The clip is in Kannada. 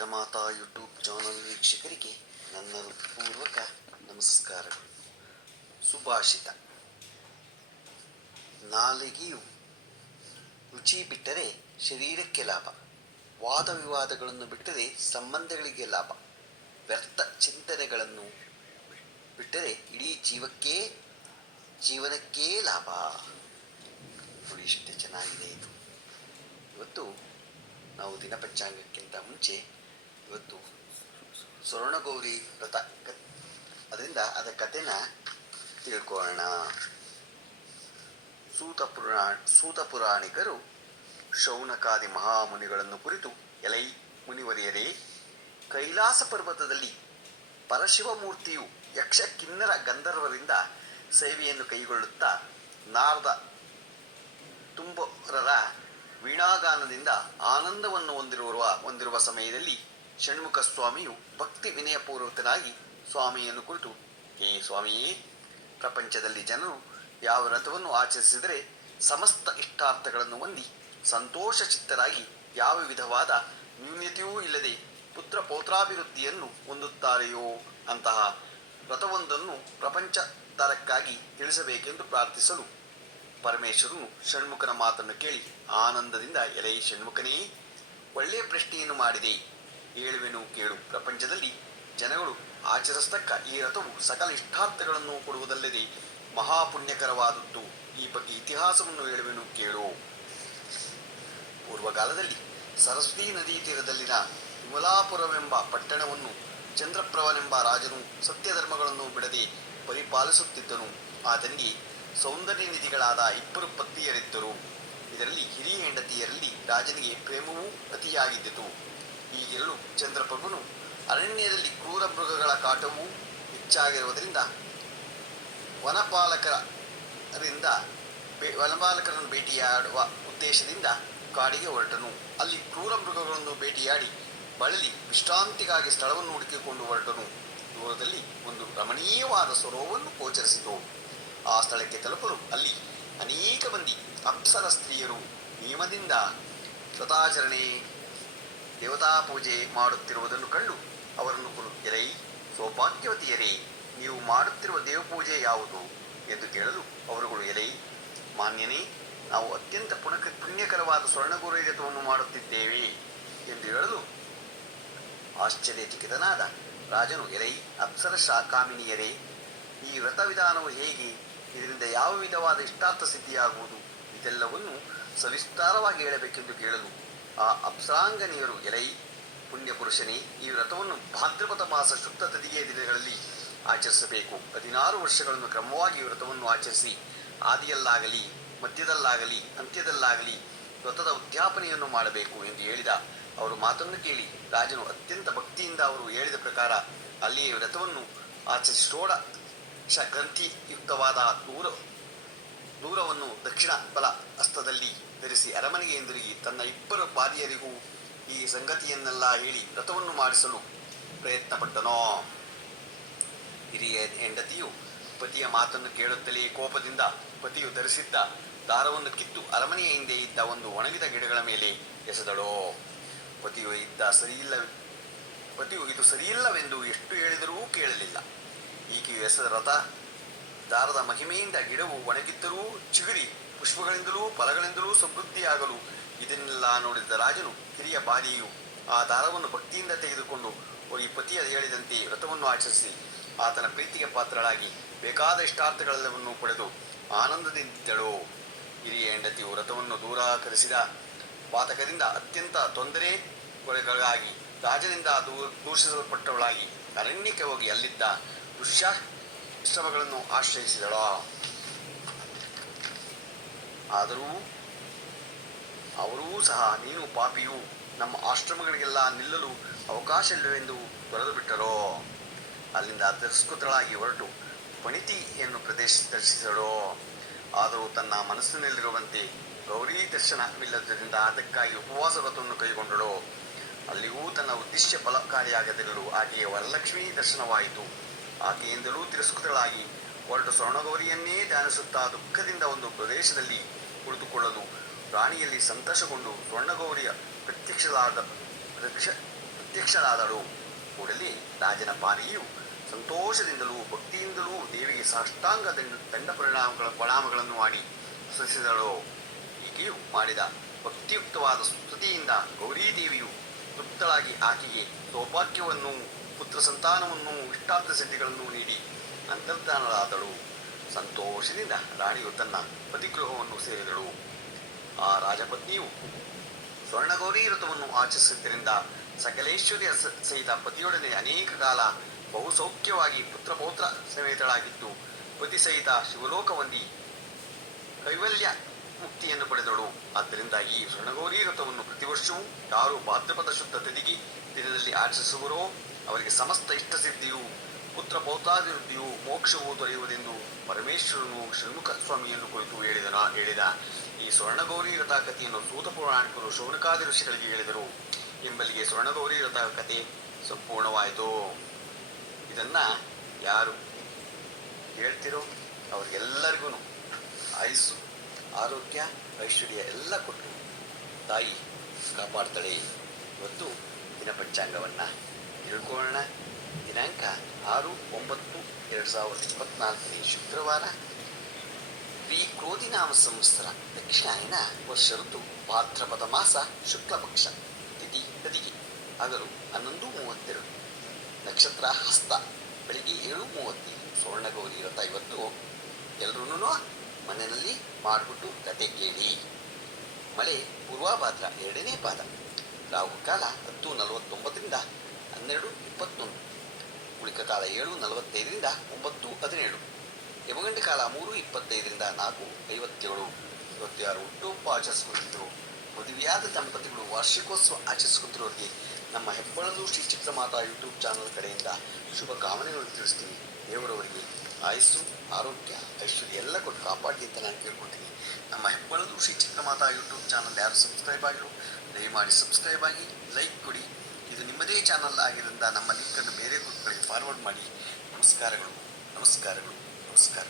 ಚಕ್ರಮಾತಾ ಯೂಟ್ಯೂಬ್ ಚಾನಲ್ ವೀಕ್ಷಕರಿಗೆ ನನ್ನ ಹೃತ್ಪೂರ್ವಕ ನಮಸ್ಕಾರಗಳು. ಸುಭಾಷಿತ. ನಾಲಿಗೆಯು ರುಚಿ ಬಿಟ್ಟರೆ ಶರೀರಕ್ಕೆ ಲಾಭ, ವಾದ ವಿವಾದಗಳನ್ನು ಬಿಟ್ಟರೆ ಸಂಬಂಧಗಳಿಗೆ ಲಾಭ, ವ್ಯರ್ಥ ಚಿಂತನೆಗಳನ್ನು ಬಿಟ್ಟರೆ ಇಡೀ ಜೀವನಕ್ಕೇ ಲಾಭ. ನೋಡಿ, ಇಷ್ಟೇ ಚೆನ್ನಾಗಿದೆ ಇದು. ಇವತ್ತು ನಾವು ದಿನಪಂಚಾಂಗಕ್ಕಿಂತ ಮುಂಚೆ ಇವತ್ತು ಸ್ವರ್ಣಗೌರಿ ವ್ರತ, ಅದರಿಂದ ಅದರ ಕಥೆನ ತಿಳ್ಕೊಳ್ಳೋಣ. ಸೂತ ಪುರಾಣಿಕರು ಶೌನಕಾದಿ ಮಹಾಮುನಿಗಳನ್ನು ಕುರಿತು, ಎಲೈ ಮುನಿವರಿಯರೇ, ಕೈಲಾಸ ಪರ್ವತದಲ್ಲಿ ಪರಶಿವಮೂರ್ತಿಯು ಯಕ್ಷ ಕಿನ್ನರ ಗಂಧರ್ವರಿಂದ ಸೇವೆಯನ್ನು ಕೈಗೊಳ್ಳುತ್ತಾ ನಾರದ ತುಂಬರರ ವೀಣಾಗಾನದಿಂದ ಆನಂದವನ್ನು ಹೊಂದಿರುವ ಸಮಯದಲ್ಲಿ ಷಣ್ಮುಖ ಸ್ವಾಮಿಯು ಭಕ್ತಿ ವಿನಯಪೂರ್ವಕನಾಗಿ ಸ್ವಾಮಿಯನ್ನು ಕುರಿತು, ಹೇ ಸ್ವಾಮಿಯೇ, ಪ್ರಪಂಚದಲ್ಲಿ ಜನರು ಯಾವ ವ್ರತವನ್ನು ಆಚರಿಸಿದರೆ ಸಮಸ್ತ ಇಷ್ಟಾರ್ಥಗಳನ್ನು ಹೊಂದಿ ಸಂತೋಷ ಚಿತ್ತರಾಗಿ ಯಾವ ವಿಧವಾದ ನ್ಯೂನ್ಯತೆಯೂ ಇಲ್ಲದೆ ಪುತ್ರ ಪೌತ್ರಾಭಿವೃದ್ಧಿಯನ್ನು ಹೊಂದುತ್ತಾರೆಯೋ ಅಂತಹ ವ್ರತವೊಂದನ್ನು ಪ್ರಪಂಚದರಕ್ಕಾಗಿ ತಿಳಿಸಬೇಕೆಂದು ಪ್ರಾರ್ಥಿಸಲು ಪರಮೇಶ್ವರನು ಷಣ್ಮುಖನ ಮಾತನ್ನು ಕೇಳಿ ಆನಂದದಿಂದ, ಎಲೈ ಷಣ್ಮುಖನೇ, ಒಳ್ಳೆಯ ಪ್ರಶ್ನೆಯನ್ನು ಮಾಡಿದೆ, ಹೇಳುವೆನು ಕೇಳು. ಪ್ರಪಂಚದಲ್ಲಿ ಜನಗಳು ಆಚರಿಸತಕ್ಕ ಈ ವ್ರತವು ಸಕಲ ಇಷ್ಟಾರ್ಥಗಳನ್ನು ಕೊಡುವುದಲ್ಲದೆ ಮಹಾಪುಣ್ಯಕರವಾದದ್ದು. ಈ ಬಗ್ಗೆ ಇತಿಹಾಸವನ್ನು ಹೇಳುವೆನು ಕೇಳು. ಪೂರ್ವಕಾಲದಲ್ಲಿ ಸರಸ್ವತಿ ನದಿ ತೀರದಲ್ಲಿನ ವಿಮಲಾಪುರವೆಂಬ ಪಟ್ಟಣವನ್ನು ಚಂದ್ರಪ್ರವನೆಂಬ ರಾಜನು ಸತ್ಯಧರ್ಮಗಳನ್ನು ಬಿಡದೆ ಪರಿಪಾಲಿಸುತ್ತಿದ್ದನು. ಆತನಿಗೆ ಸೌಂದರ್ಯ ನಿಧಿಗಳಾದ 2 ಪತ್ನಿಯರಿದ್ದರು. ಇದರಲ್ಲಿ ಹಿರಿಯ ಹೆಂಡತಿಯರಲ್ಲಿ ರಾಜನಿಗೆ ಪ್ರೇಮವೂ ಅತಿಯಾಗಿದ್ದಿತು. ಈಗಿರಲು ಚಂದ್ರಪ್ರಭುನು ಅರಣ್ಯದಲ್ಲಿ ಕ್ರೂರ ಮೃಗಗಳ ಕಾಟವೂ ಹೆಚ್ಚಾಗಿರುವುದರಿಂದ ವನಪಾಲಕರನ್ನು ಭೇಟಿಯಾಡುವ ಉದ್ದೇಶದಿಂದ ಕಾಡಿಗೆ ಹೊರಟನು. ಅಲ್ಲಿ ಕ್ರೂರ ಮೃಗಗಳನ್ನು ಭೇಟಿಯಾಡಿ ಬಳಲಿ ವಿಶ್ರಾಂತಿಗಾಗಿ ಸ್ಥಳವನ್ನು ಹುಡುಕಿಕೊಂಡು ಹೊರಟನು. ದೂರದಲ್ಲಿ ಒಂದು ರಮಣೀಯವಾದ ಸರೋವರವನ್ನು ಗೋಚರಿಸಿತು. ಆ ಸ್ಥಳಕ್ಕೆ ತಲುಪಲು ಅಲ್ಲಿ ಅನೇಕ ಮಂದಿ ಅಪ್ಸರ ಸ್ತ್ರೀಯರು ನಿಯಮದಿಂದ ವ್ರತಾಚರಣೆ, ದೇವತಾ ಪೂಜೆ ಮಾಡುತ್ತಿರುವುದನ್ನು ಕಂಡು ಅವರನ್ನು ಕುರಿತು, ಎಲೈ ಸೌಭಾಗ್ಯವತಿಯರೇ, ನೀವು ಮಾಡುತ್ತಿರುವ ದೇವಪೂಜೆ ಯಾವುದು ಎಂದು ಕೇಳಲು ಅವರುಗಳು, ಎಲೈ ಮಾನ್ಯನೇ, ನಾವು ಅತ್ಯಂತ ಪುಣ್ಯಕರವಾದ ಸ್ವರ್ಣಗೌರಿ ವ್ರತವನ್ನು ಮಾಡುತ್ತಿದ್ದೇವೆ ಎಂದು ಹೇಳಲು ಆಶ್ಚರ್ಯಚಕಿತನಾದ ರಾಜನು, ಎಲೈ ಅಪ್ಸರ ಕಾಮಿನಿಯರೇ, ಈ ವ್ರತ ವಿಧಾನವು ಹೇಗೆ? ಇದರಿಂದ ಯಾವ ವಿಧವಾದ ಇಷ್ಟಾರ್ಥ ಸಿದ್ಧಿಯಾಗುವುದು? ಇದೆಲ್ಲವನ್ನು ಸವಿಸ್ತಾರವಾಗಿ ಹೇಳಬೇಕೆಂದು ಕೇಳಲು ಆ ಅಪ್ಸರಾಂಗನಿಯರು, ಎಲೈ ಪುಣ್ಯಪುರುಷನೇ, ಈ ವ್ರತವನ್ನು ಭಾದ್ರಪದ ಮಾಸ ಶುದ್ಧ ತದಿಗೆಯ ದಿನಗಳಲ್ಲಿ ಆಚರಿಸಬೇಕು. 16 ವರ್ಷಗಳನ್ನು ಕ್ರಮವಾಗಿ ಈ ವ್ರತವನ್ನು ಆಚರಿಸಿ ಆದಿಯಲ್ಲಾಗಲಿ ಮಧ್ಯದಲ್ಲಾಗಲಿ ಅಂತ್ಯದಲ್ಲಾಗಲಿ ವ್ರತದ ಉದ್ಯಾಪನೆಯನ್ನು ಮಾಡಬೇಕು ಎಂದು ಹೇಳಿದ. ಅವರು ಮಾತನ್ನು ಕೇಳಿ ರಾಜನು ಅತ್ಯಂತ ಭಕ್ತಿಯಿಂದ ಅವರು ಹೇಳಿದ ಪ್ರಕಾರ ಅಲ್ಲಿಯೇ ವ್ರತವನ್ನು ಆಚರಿಸಿ ಷೋಡಶ ಗ್ರಂಥಿಯುಕ್ತವಾದ ದೂರವನ್ನು ದಕ್ಷಿಣ ಬಲ ಹಸ್ತದಲ್ಲಿ ಧರಿಸಿ ಅರಮನೆಗೆ ಹಿಂದಿರುಗಿ ತನ್ನ 2 ಭಾರ್ಯರಿಗೂ ಈ ಸಂಗತಿಯನ್ನೆಲ್ಲ ಹೇಳಿ ವ್ರತವನ್ನು ಮಾಡಿಸಲು ಪ್ರಯತ್ನಪಟ್ಟನೋ. ಹಿರಿಯ ಹೆಂಡತಿಯು ಪತಿಯ ಮಾತನ್ನು ಕೇಳುತ್ತಲೇ ಕೋಪದಿಂದ ಪತಿಯು ಧರಿಸಿದ್ದ ದಾರವನ್ನು ಕಿತ್ತು ಅರಮನೆಯ ಹಿಂದೆ ಇದ್ದ ಒಂದು ಒಣಗಿದ ಗಿಡಗಳ ಮೇಲೆ ಎಸೆದಳೋ. ಪತಿಯು ಇದು ಸರಿಯಿಲ್ಲವೆಂದು ಎಷ್ಟು ಹೇಳಿದರೂ ಕೇಳಲಿಲ್ಲ. ಈಕೆಯು ಎಸೆದ ವ್ರತ ದಾರದ ಮಹಿಮೆಯಿಂದ ಗಿಡವು ಒಣಗಿದ್ದರೂ ಚಿಗುರಿ ಪುಷ್ಪಗಳಿಂದಲೂ ಫಲಗಳಿಂದಲೂ ಸಮೃದ್ಧಿಯಾಗಲು ಇದನ್ನೆಲ್ಲ ನೋಡಿದ ರಾಜನು ಹಿರಿಯ ಬಾಲಿಯು ಆ ದಾರವನ್ನು ಭಕ್ತಿಯಿಂದ ತೆಗೆದುಕೊಂಡು ಹೋಗಿ ಪತಿಯ ಹೇಳಿದಂತೆ ವ್ರತವನ್ನು ಆಚರಿಸಿ ಆತನ ಪ್ರೀತಿಗೆ ಪಾತ್ರಳಾಗಿ ಬೇಕಾದ ಇಷ್ಟಾರ್ಥಗಳೆಲ್ಲವನ್ನೂ ಪಡೆದು ಆನಂದದಿಂದಿದ್ದಳು. ಹಿರಿಯ ಹೆಂಡತಿಯು ವ್ರತವನ್ನು ದೂರಾಕರಿಸಿದ ಪಾತಕದಿಂದ ಅತ್ಯಂತ ತೊಂದರೆಗೊಳಗಾಗಿ ರಾಜನಿಂದ ದೂಷಿಸಲ್ಪಟ್ಟವಳಾಗಿ ಅರಣ್ಯಕ್ಕೆ ಹೋಗಿ ಅಲ್ಲಿದ್ದ ಋಷ್ಯಾಶ್ರಮಗಳನ್ನು ಆಶ್ರಯಿಸಿದಳು. ಆದರೂ ಅವರೂ ಸಹ, ನೀನು ಪಾಪಿಯು, ನಮ್ಮ ಆಶ್ರಮಗಳಿಗೆಲ್ಲ ನಿಲ್ಲಲು ಅವಕಾಶವಿಲ್ಲವೆಂದು ಬರೆದು ಬಿಟ್ಟರೋ. ಅಲ್ಲಿಂದ ತಿರಸ್ಕೃತಳಾಗಿ ಹೊರಟು ಪಣಿತಿಯನ್ನು ದರ್ಶಿಸಳು. ಆದರೂ ತನ್ನ ಮನಸ್ಸಿನಲ್ಲಿರುವಂತೆ ಗೌರಿ ದರ್ಶನವಿಲ್ಲದ್ದರಿಂದ ಅದಕ್ಕಾಗಿ ಉಪವಾಸ ವ್ರತವನ್ನು ಕೈಗೊಂಡಳು. ಅಲ್ಲಿಯೂ ತನ್ನ ಉದ್ದೇಶ ಫಲಕಾರಿಯಾಗದಿರಲು ಆಕೆಯ ವರಲಕ್ಷ್ಮೀ ದರ್ಶನವಾಯಿತು. ಆಕೆಯಿಂದಲೂ ತಿರಸ್ಕೃತಳಾಗಿ ಹೊರಟು ಸ್ವರ್ಣಗೌರಿಯನ್ನೇ ಧ್ಯಾನಿಸುತ್ತಾ ದುಃಖದಿಂದ ಒಂದು ಪ್ರದೇಶದಲ್ಲಿ ಕುಳಿತುಕೊಳ್ಳಲು ರಾಣಿಯಲ್ಲಿ ಸಂತೋಷಗೊಂಡು ಸ್ವರ್ಣಗೌರಿಯ ಪ್ರತ್ಯಕ್ಷಳಾದಳು. ಕೂಡಲೇ ರಾಜನ ಭಾರ್ಯೆಯು ಸಂತೋಷದಿಂದಲೂ ಭಕ್ತಿಯಿಂದಲೂ ದೇವಿಗೆ ಸಾಷ್ಟಾಂಗ ದಂಡ ಪ್ರಣಾಮಗಳನ್ನು ಮಾಡಿ ಸ್ತುತಿಸಿದಳು. ಈಕೆಯು ಮಾಡಿದ ಭಕ್ತಿಯುಕ್ತವಾದ ಸ್ತುತಿಯಿಂದ ಗೌರೀದೇವಿಯು ತೃಪ್ತಳಾಗಿ ಆಕೆಗೆ ಸೌಭಾಗ್ಯವನ್ನು, ಪುತ್ರ ಸಂತಾನವನ್ನು, ಇಷ್ಟಾರ್ಥ ಸಿದ್ಧಿಗಳನ್ನು ನೀಡಿ ಅಂತರ್ಧಾನಳಾದಳು. ಸಂತೋಷದಿಂದ ರಾಣಿಯು ತನ್ನ ಪತಿಗೃಹವನ್ನು ಸೇರಿದಳು. ಆ ರಾಜಪತ್ನಿಯು ಸ್ವರ್ಣಗೌರಿ ವ್ರತವನ್ನು ಆಚರಿಸಿದ್ದರಿಂದ ಸಕಲೇಶ್ವರ್ಯ ಸಹಿತ ಪತಿಯೊಡನೆ ಅನೇಕ ಕಾಲ ಬಹುಸೌಖ್ಯವಾಗಿ ಪುತ್ರಪೌತ್ರ ಸಮೇತಳಾಗಿದ್ದು ಪತಿ ಸಹಿತ ಶಿವಲೋಕವಂದಿ ಕೈವಲ್ಯ ಮುಕ್ತಿಯನ್ನು ಪಡೆದಳು. ಆದ್ದರಿಂದ ಈ ಸ್ವರ್ಣಗೌರಿ ವ್ರತವನ್ನು ಪ್ರತಿ ವರ್ಷವೂ ಯಾರು ಭಾದ್ರಪದ ಶುದ್ಧ ತಿಥಿಗೆ ದಿನದಲ್ಲಿ ಆಚರಿಸುವರೋ ಅವರಿಗೆ ಸಮಸ್ತ ಇಷ್ಟಸಿದ್ಧಿಯು, ಪುತ್ರ ಪೌತ್ರಾಭಿವೃದ್ಧಿಯು, ಮೋಕ್ಷವು ದೊರೆಯುವುದೆಂದು ಪರಮೇಶ್ವರನು ಷಣ್ಮುಖ ಸ್ವಾಮಿಯನ್ನು ಕುರಿತು ಹೇಳಿದ. ಈ ಸ್ವರ್ಣಗೌರಿ ವ್ರತ ಕಥೆಯನ್ನು ಸೂತ ಪುರಾಣಿಕರು ಶೌನಕಾದಿ ಋಷಿಗಳಿಗೆ ಹೇಳಿದರು ಎಂಬಲ್ಲಿಗೆ ಸ್ವರ್ಣಗೌರಿ ವ್ರತ ಕಥೆ ಸಂಪೂರ್ಣವಾಯಿತು. ಇದನ್ನ ಯಾರು ಹೇಳ್ತಿರೋ ಅವ್ರಿಗೆಲ್ಲರಿಗೂ ಆಯುಸ್ಸು, ಆರೋಗ್ಯ, ಐಶ್ವರ್ಯ ಎಲ್ಲ ಕೊಟ್ಟು ತಾಯಿ ಕಾಪಾಡ್ತಾಳೆ. ಇವತ್ತು ದಿನ ಪಂಚಾಂಗವನ್ನು ತಿಳ್ಕೊಳ್ಳೋಣ. ದಿನಾಂಕ 6/9/2024 ಶುಕ್ರವಾರ, ಶ್ರೀ ಕ್ರೋಧಿನಾಮ ಸಂವತ್ಸರ, ದಕ್ಷಿಣಾಯನ, ವರ್ಷ ಋತು ಭಾದ್ರಪದ ಮಾಸ, ಶುಕ್ಲ ಪಕ್ಷ, ತಿಥಿ ಗದಿಗೆ, ಹಗಲು 11:32, ನಕ್ಷತ್ರ ಹಸ್ತ, ಬೆಳಿಗ್ಗೆ 7:30. ಸ್ವರ್ಣಗೌರಿ ವ್ರತ ಇವತ್ತು ಎಲ್ಲರೂ ಮನೆಯಲ್ಲಿ ಮಾಡಿಬಿಟ್ಟು ಕತೆ ಕೇಳಿ. ಮಳೆ ಪೂರ್ವಭಾದ್ರ 2ನೇ ಪಾದ, ರಾಹುಕಾಲ 10:49 12:21, ಉಳಿಕ ಕಾಲ 7:45 9:17, ಯಮಗಂಡ ಕಾಲ 3:25 4:57. ಇವತ್ತು ಯಾರು ಹುಟ್ಟುಹಬ್ಬ ಆಚರಿಸ್ಕೊತಿದ್ರು, ಮದುವೆಯಾದ ದಂಪತಿಗಳು ವಾರ್ಷಿಕೋತ್ಸವ ಆಚರಿಸ್ಕೊತಿರೋರಿಗೆ ನಮ್ಮ ಹೆಬ್ಬಳಲು ಶ್ರೀ ಚಿತ್ರಮಾತಾ ಯೂಟ್ಯೂಬ್ ಚಾನಲ್ ಕಡೆಯಿಂದ ಶುಭ ಕಾಮನೆಗಳನ್ನು ತಿಳಿಸ್ತೀನಿ. ದೇವರವರಿಗೆ ಆಯುಸ್ಸು, ಆರೋಗ್ಯ, ಐಶ್ವರ್ಯ ಎಲ್ಲ ಕೊಟ್ಟು ಕಾಪಾಡಿ ಅಂತ ನಾನು ಕೇಳ್ಕೊತೀನಿ. ನಮ್ಮ ಹೆಬ್ಬಳಲು ಶ್ರೀ ಚಿತ್ರಮಾತಾ ಯೂಟ್ಯೂಬ್ ಚಾನಲ್ ಯಾರು ಸಬ್ಸ್ಕ್ರೈಬ್ ಆಗಿರೋ ದಯಮಾಡಿ ಸಬ್ಸ್ಕ್ರೈಬ್ ಆಗಿ, ಲೈಕ್ ಕೊಡಿ. ಇದು ನಿಮ್ಮದೇ ಚಾನಲ್ ಆಗಿರೋದ್ರಿಂದ ನಮ್ಮ ಲಿಂಕನ್ನು ಬೇರೆ ಗ್ರೂಪ್ಗಳಿಗೆ ಫಾರ್ವರ್ಡ್ ಮಾಡಿ. ನಮಸ್ಕಾರಗಳು, ನಮಸ್ಕಾರಗಳು, ನಮಸ್ಕಾರ.